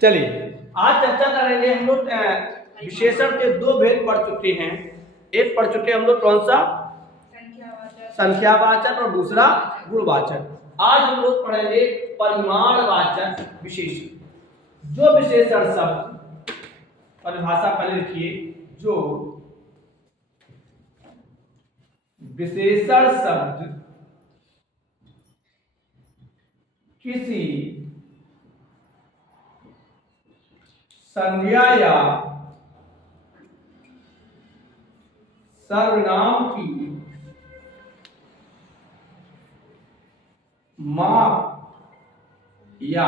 चलिए आज चर्चा करेंगे हम लोग विशेषण के दो भेद पढ़ चुके हैं। एक पढ़ चुके हम लोग कौन सा, संख्यावाचक और दूसरा गुणवाचक। आज हम लोग पढ़ेंगे परिमाणवाचक विशेषण। जो विशेषण शब्द, परिभाषा पहले लिखिए, जो विशेषण शब्द किसी संज्ञा या सर्वनाम की माप या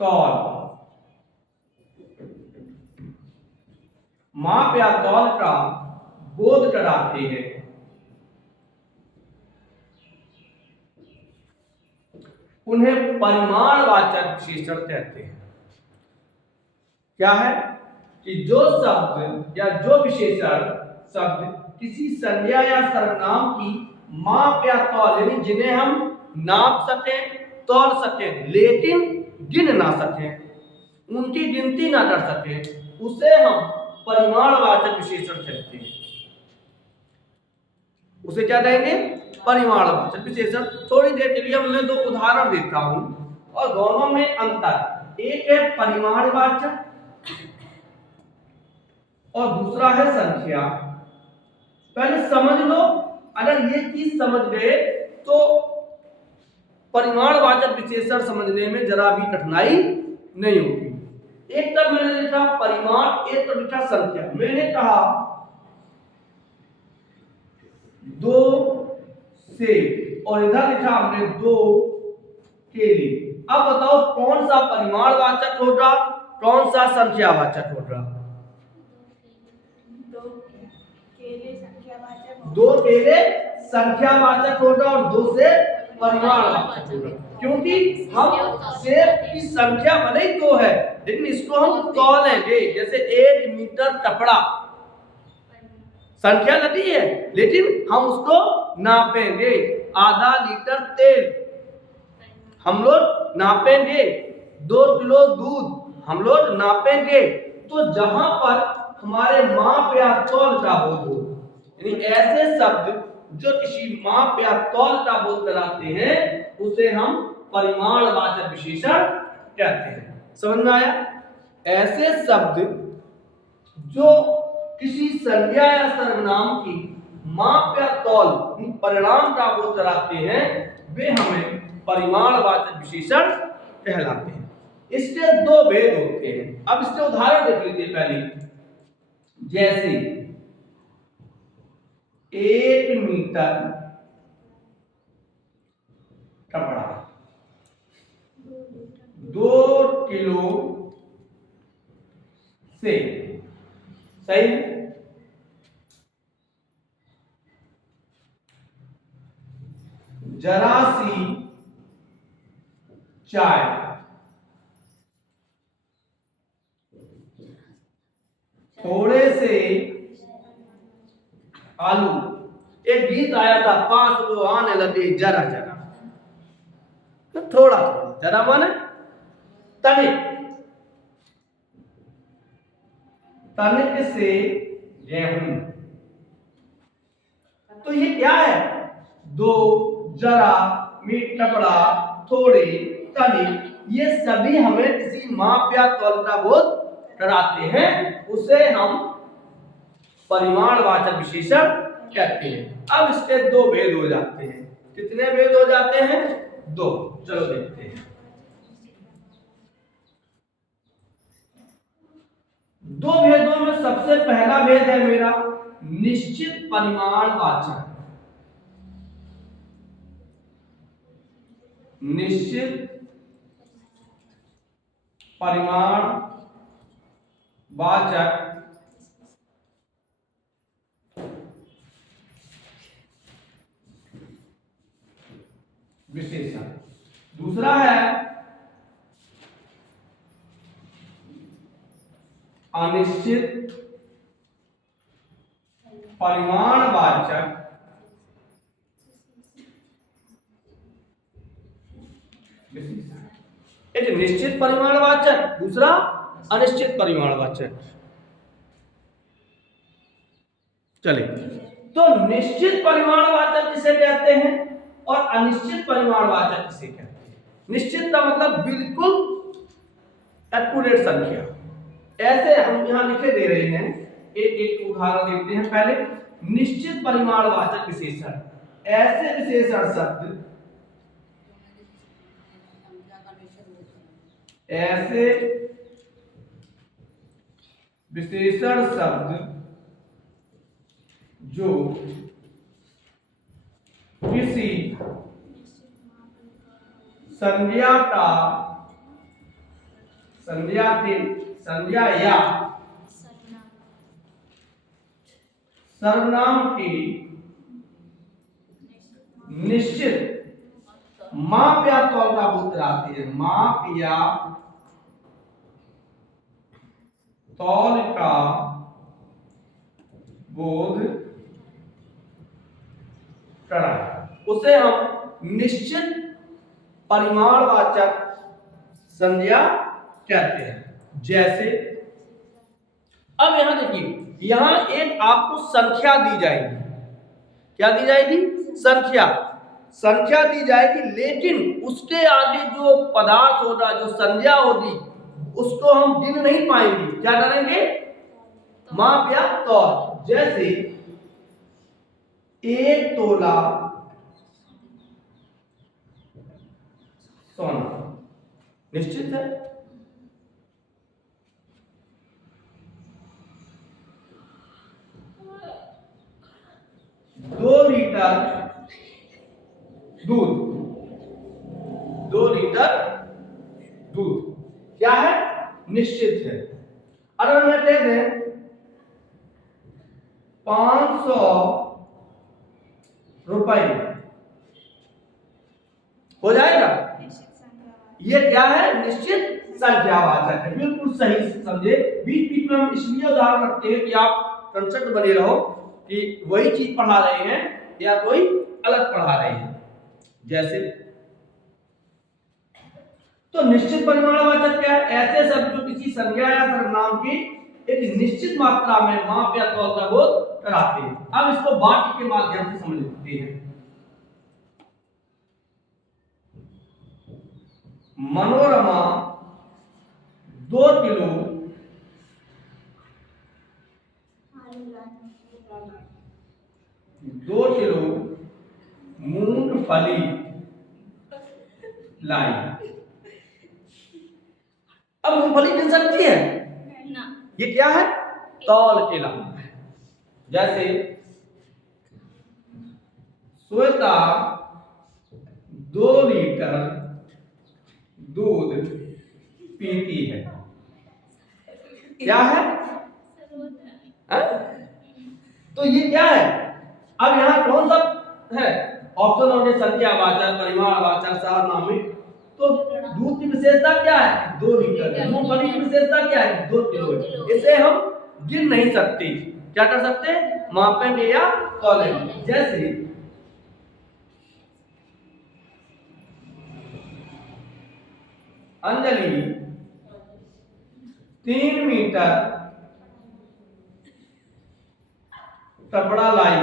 तौल, माप या तौल का बोध कराते हैं, उन्हें परिमाणवाचक विशेषण कहते हैं। क्या है कि जो शब्द या जो विशेषण शब्द किसी संज्ञा या सर्वनाम की माप या तौल, यानी जिन्हें हम नाप सकें, तौल सकें, लेकिन गिन ना सकें, उनकी गिनती ना कर सकें, उसे हम परिमाणवाचक विशेषण कहते हैं। उसे क्या कहेंगे? परिमाणवाचक विशेषण। थोड़ी देर के लिए मैं दो उदाहरण देता हूं और दोनों में अंतर, एक है परिमाणवाचक और दूसरा है संख्या। पहले समझ लो, अगर ये चीज समझ गए तो परिमाणवाचक विशेषण समझने में जरा भी कठिनाई नहीं होगी। एक तरफ मैंने लिखा परिमाण, एक तरफ लिखा संख्या। मैंने कहा 2 सेब और इधर लिखा हमने 2 केले। अब बताओ कौन सा परिमाणवाचक होगा, कौन सा संख्यावाचक होगा? 2 केले संख्यावाचक होगा और 2 से परिमाणवाचक होगा, क्योंकि हम सेब की संख्या भले ही 2 है, लेकिन इसको हम तौलेंगे। जैसे 1 मीटर कपड़ा संख्या लगी है, लेकिन हम उसको नापेंगे। आधा लीटर तेल हम लोग नापेंगे, 2 किलो दूध हम लोग नापेंगे। तो जहां पर हमारे माप या तौल का बोध हो, यानी ऐसे शब्द जो किसी माप या तौल का बोध कराते हैं, उसे हम परिमाणवाचक विशेषण कहते हैं। समझ में आया? ऐसे शब्द जो किसी संज्ञा या सर्वनाम की माप या तौल, परिणाम का बोध कराते हैं, वे हमें परिमाणवाचक विशेषण कहलाते हैं। इसके दो भेद होते हैं। अब इसके उदाहरण देख लीजिए। पहले जैसे 1 मीटर कपड़ा, 2 किलो सेब। सही है? जरा सी चाय, थोड़े से आलू। एक गीत आया था, 5 वो आने लगे जरा जरा, तो थोड़ा थोड़ा, जरा माने तनिक, तनिक से गेहूं। तो ये क्या है? 2, जरा, मीट, कपड़ा, थोड़े, तनिक, ये सभी हमें किसी माप या तौल का बोध कराते हैं, उसे हम परिमाणवाचक विशेषण कहते हैं। अब इसके दो भेद हो जाते हैं। कितने भेद हो जाते हैं? 2। चलो देखते हैं। 2 भेदों में सबसे पहला भेद है मेरा निश्चित परिमाणवाचक। निश्चित परिमाणवाचक विशेषण। दूसरा है अनिश्चित परिमाणवाचक विशेषण। एक निश्चित परिमाणवाचक, दूसरा अनिश्चित परिमाणवाचक। चलिए, तो निश्चित परिमाणवाचक किसे कहते हैं और अनिश्चित परिमाणवाचक किसे कहते हैं? निश्चित का मतलब बिल्कुल एक्यूरेट संख्या। ऐसे हम यहां लिखे दे रहे हैं, एक एक उदाहरण देखते हैं। पहले निश्चित परिमाणवाचक विशेषण, ऐसे विशेषण शब्द, ऐसे विशेषण शब्द जो किसी संज्ञा का, संज्ञा या सर्वनाम की निश्चित माप या तौल का बोध कराते हैं। माप या तौल का बोध कराए, उसे हम निश्चित परिमाणवाचक संज्ञा कहते हैं। जैसे अब यहां देखिए, यहां एक आपको संख्या दी जाएगी। क्या दी जाएगी? संख्या। संख्या दी जाएगी, लेकिन उसके आगे जो पदार्थ होगा, जो संज्ञा होगी, उसको हम गिन नहीं पाएंगे। क्या करेंगे? माप या तौल। जैसे 1 तोला सोना निश्चित है। 2 लीटर दूध, 2 लीटर दूध क्या है? निश्चित है। अगर मैं कह दें 500 रुपए, हो जाएगा? ये क्या है? निश्चित संख्यावाचक है। बिल्कुल सही समझे। बीच बीच में हम इसलिए उदाहरण रखते हैं कि आप कंसेप्ट बने रहो कि वही चीज पढ़ा रहे हैं या कोई अलग पढ़ा रहे हैं। जैसे तो निश्चित परिमाणवाचक क्या है? ऐसे शब्द जो किसी संज्ञा या सर्वनाम की एक निश्चित मात्रा में माप या तौल का बोध कराते हैं। अब इसको वाक्य के माध्यम से समझ लेते हैं। मनोरमा 2 किलो मूंगफली लाई। अब मूंगफली गिन सकती है ना? ये क्या है? तौल के लाना है। जैसे श्वेता 2 लीटर दूध पीती है। क्या है? तो ये क्या है? अब यहां कौन सा है? ऑप्शन होंगे संख्यावाचक, परिमाणवाचक, सर्वनामी। तो दूध की विशेषता क्या है? 2 लीटर। मूंगफली की विशेषता क्या है? 2 किलो। इसे हम गिन नहीं सकते। क्या कर सकते? मापेंगे या तौलेंगे। जैसे अंजलि 3 मीटर कपड़ा लाई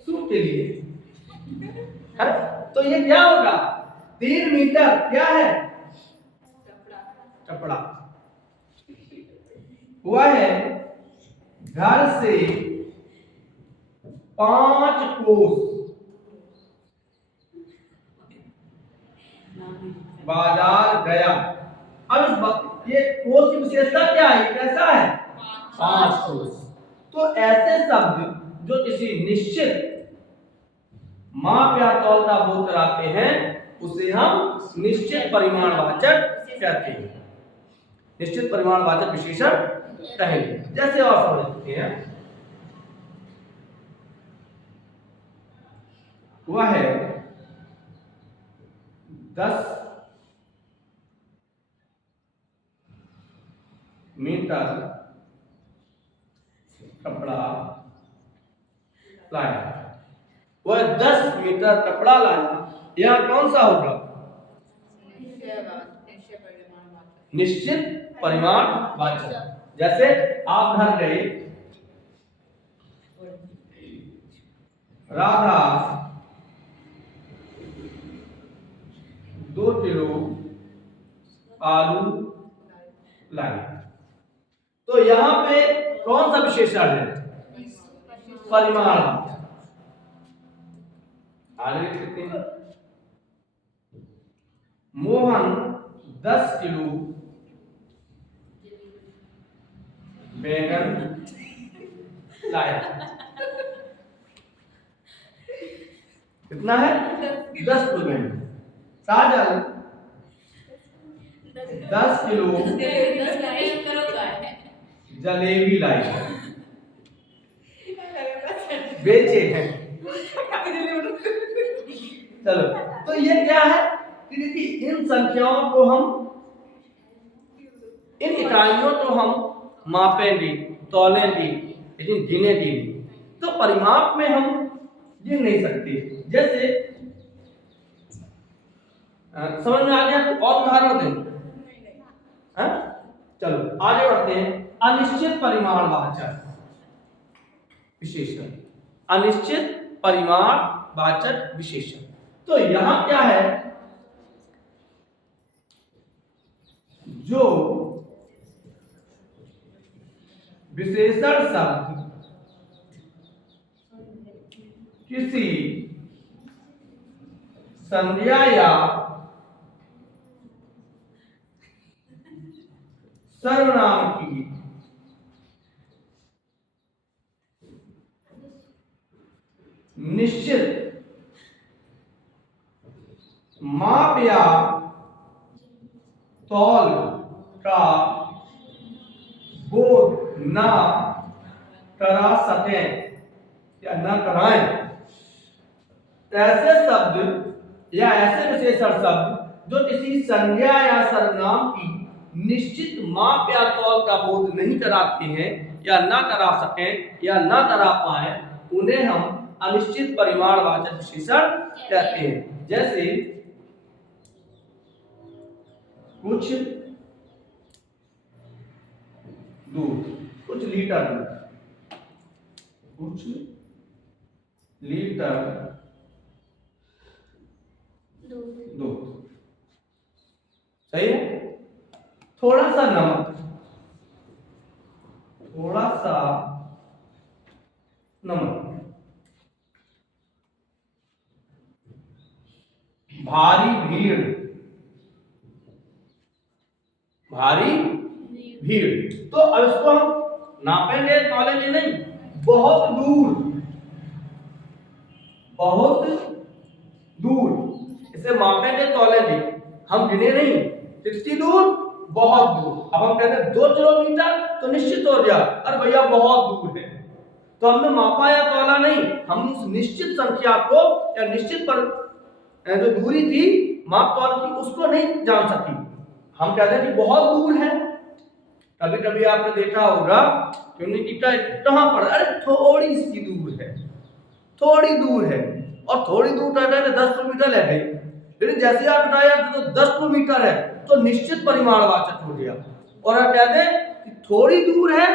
सूट के लिए। है? तो ये क्या होगा? 3 मीटर क्या है? कपड़ा। हुआ है घर से 5 कोस बाजार गया। अब ये कोस की विशेषता क्या है? कैसा है? 5 कोस। तो ऐसे शब्द जो किसी निश्चित माप या तौल का बोध कराते हैं, उसे हम निश्चित परिमाणवाचक कहते हैं। निश्चित परिमाणवाचक विशेषण कहेंगे। जैसे और समझते हैं, वह है 10 मीटर कपड़ा लाया। वह 10 मीटर कपड़ा लाया। यह कौन सा होगा? निश्चित परिमाणवाचक। जैसे आप घर गए, राधा 2 किलो आलू लाई। तो यहां पे कौन सा विशेषण है? परिमाण। आगे लिख सकते हैं, मोहन 10 किलो बैंगन लाया। कितना है? 10 किलो बैंगन। साजल 10 किलो जलेबी लाई, बेचे हैं। चलो, तो ये क्या है कि देखिए इन संख्याओं को हम, इन इकाइयों को हम मापेंगे, तौलेंगे, लेकिन गिनेंगे नहीं। तो परिमाप में हम गिन नहीं सकते। जैसे समझ में आ गया? तो और उदाहरण दें। चलो आगे बढ़ते हैं। अनिश्चित परिमाणवाचक विशेषण। अनिश्चित परिमाणवाचक विशेषण। तो यहां क्या है, जो विशेषण शब्द किसी संज्ञा या सर्वनाम की निश्चित माप या तौल का बोध न करा सके या न कराएं, ऐसे शब्द या ऐसे विशेषण शब्द जो किसी संज्ञा या सर्वनाम की निश्चित माप या तौल का बोध नहीं कराते हैं या ना करा सकें या ना करा पाए, उन्हें हम अनिश्चित परिमाणवाचक विशेषण कहते हैं। जैसे कुछ दूध, कुछ लीटर दूध, कुछ लीटर दूध, सही है। थोड़ा सा नमक, थोड़ा सा नमक। भारी भीड़, भारी भीड़। तो अब इसको हम नापेंगे, तौलेंगे नहीं। बहुत दूर, बहुत दूर, इसे मापेंगे, तौलेंगे, हम गिने नहीं। कितनी दूर? बहुत दूर। अब हम कहते हैं 2 किलोमीटर, तो निश्चित हो गया अरे भैया बहुत दूर है, तो हमने मापा या तौला नहीं। हम उस निश्चित संख्या को या निश्चित पर जो दूरी थी माप तौल की, उसको नहीं जान सकी। हम कहते हैं कि बहुत दूर है। कभी कभी आपने देखा होगा कि उन्हें कहां पर, अरे थोड़ी सी दूर है, थोड़ी दूर है, और थोड़ी दूर तक है 10 किलोमीटर ले गई। लेकिन जैसे आप बताया तो 10 किलोमीटर है, तो निश्चित परिमाणवाचक हो गया। और आप कहते हैं कि थोड़ी दूर है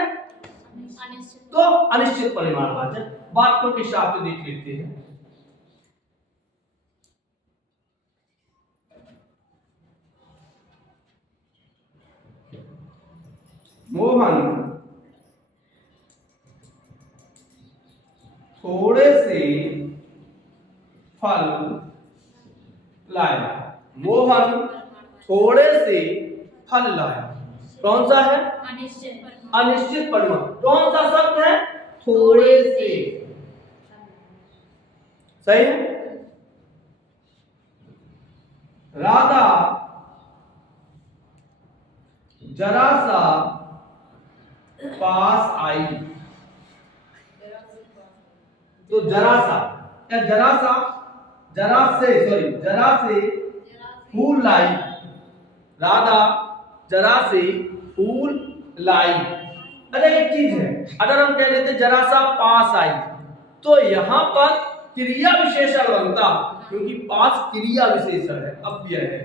तो अनिश्चित परिमाणवाचक। वाक्यों के हिसाब से देख लेते हैं। मोहन थोड़े से फल लाया। मोहन थोड़े से फल लाया। कौन सा है? अनिश्चित परिमाण। कौन सा शब्द है? थोड़े से, सही है। राधा जरा सा पास आई। तो जरा सा या जरा सा, जरा से, सॉरी, जरा से फूल लाई। राधा जरा से फूल लाई। अरे एक चीज है, अगर हम कह देते जरा सा पास आई, तो यहां पर क्रिया विशेषण बनता, क्योंकि पास क्रिया विशेषण है, अव्यय है।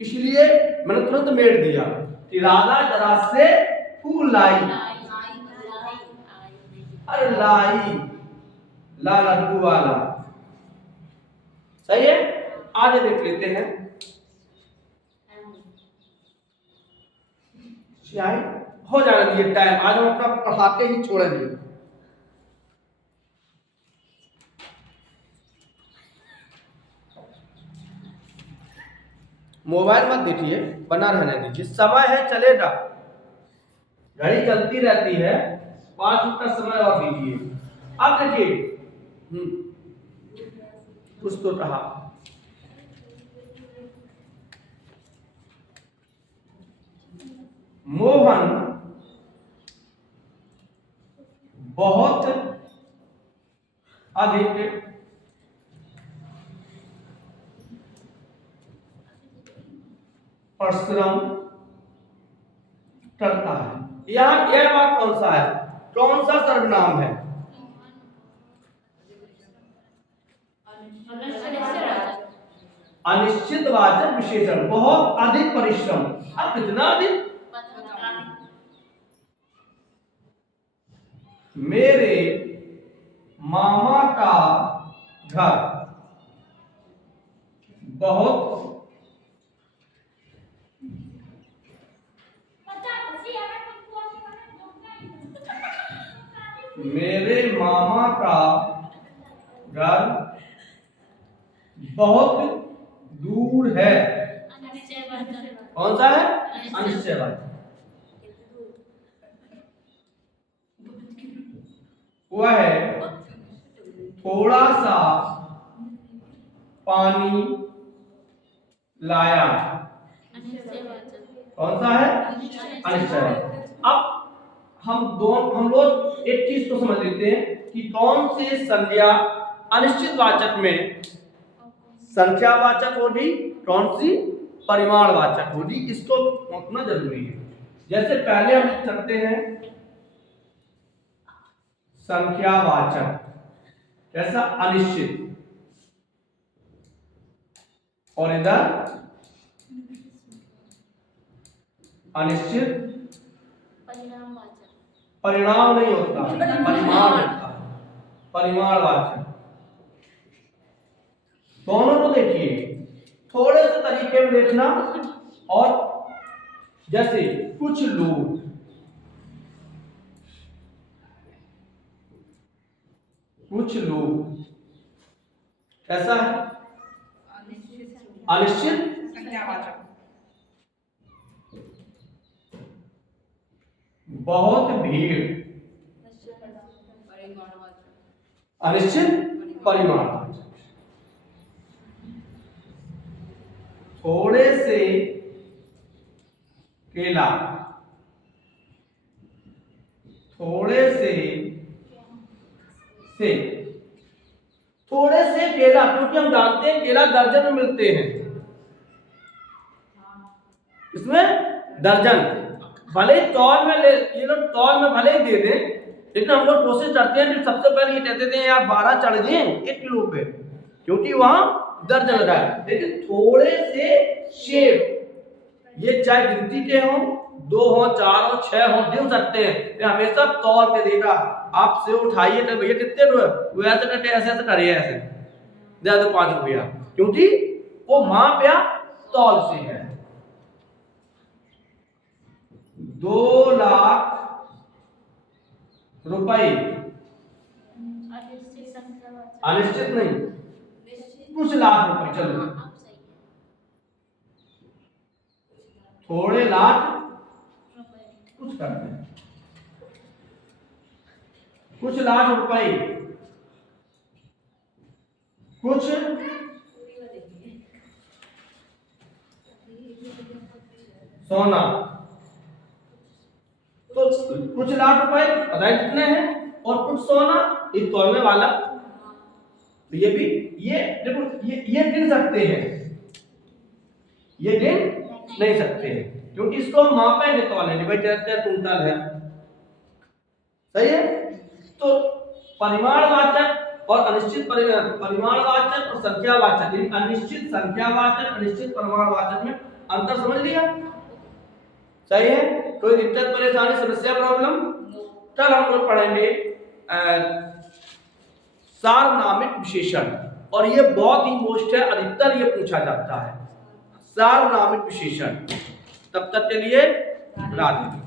इसलिए मैंने तुरंत मेड़ दिया कि राधा जरा से फूल लाई। अरे लाई, ला लड्डू वाला। सही है, आगे देख लेते हैं। स्याही हो जाने दिए टाइम, आज हम अपना पढ़ाते ही छोड़ेंगे। मोबाइल मत देखिए, बना रहने दीजिए। समय है चलेगा, घड़ी चलती रहती है, 5 मिनट का समय और दीजिए। अब देखिए कुछ तो कहा, मोहन बहुत अधिक परिश्रम करता है। यहाँ यह बात कौन सा है, कौन सा सर्वनाम है? अनिश्चित वाचक विशेषण। बहुत अधिक परिश्रम। अब कितना अधिक? मेरे मामा का घर बहुत मेरे मामा का घर बहुत दूर है। कौन सा है? अनिश्चय वाचक। वह थोड़ा सा पानी लाया। कौन सा है? अनिश्चय वाचक। अब हम लोग एक चीज को समझ लेते हैं कि कौन से संज्ञा अनिश्चित वाचक में संख्यावाचक होगी, कौन सी परिमाणवाचक होगी, इसको समझना जरूरी है। जैसे पहले हम लिख सकते हैं संख्यावाचक, कैसा? अनिश्चित, और इधर अनिश्चित परिणाम नहीं होता, परिमाण होता है, परिमाणवाचक। दोनों को देखिए, थोड़े से तरीके में देखना। और जैसे कुछ लोग, कैसा है? अनिश्चित संख्यावाचक। बहुत भीड़, अनिश्चित परिमाणवाचक। थोड़े से केला, थोड़े से थोड़े से केला, क्योंकि हम जानते हैं केला दर्जन में मिलते हैं। इसमें दर्जन, भले तौल में ये लोग तौल में भले ही दे दें, लेकिन हम लोग कोशिश करते हैं कि सबसे पहले ये कहते थे यार 12 चढ़ गए 1 किलो पे, क्योंकि वहां दर्जन लगा है। लेकिन थोड़े से सेब, ये चाहे गिनती के हों, 2 हो, 4 हो, 6 हो, गिन सकते हैं। ये हमेशा तौल पे देगा। आप सेब उठाइए तो भैया कितने रुपए, वो ऐसे करके ऐसे करिए, ऐसे दे दो 5 रुपया, क्योंकि वो माप या तौल से है। 2 लाख रुपए, अनिश्चित नहीं, कुछ लाख रुपए, चलो थोड़े लाख कुछ करते हैं, कुछ लाख रुपए, कुछ सोना। तो कुछ लाख रुपए पता है कितने हैं, और कुछ सोना एक तोलने वाला। तो ये भी, ये देखो, ये गिन सकते हैं, ये गिन नहीं सकते हैं, क्योंकि इसको हम मापेंगे तोलेंगे। भाई कहते कुंटल है, सही है। तो परिमाणवाचक और अनिश्चित परिमाणवाचक और संख्यावाचक, अनिश्चित संख्यावाचक, अनिश्चित परिमाणवाचक में अंतर समझ लिया? सही है? कोई दिक्कत परेशानी समस्या प्रॉब्लम? कल हम लोग पढ़ेंगे सार्वनामिक विशेषण, और ये बहुत ही मोस्ट है, अधिकतर ये पूछा जाता है सार्वनामिक विशेषण। तब तक के लिए राधे।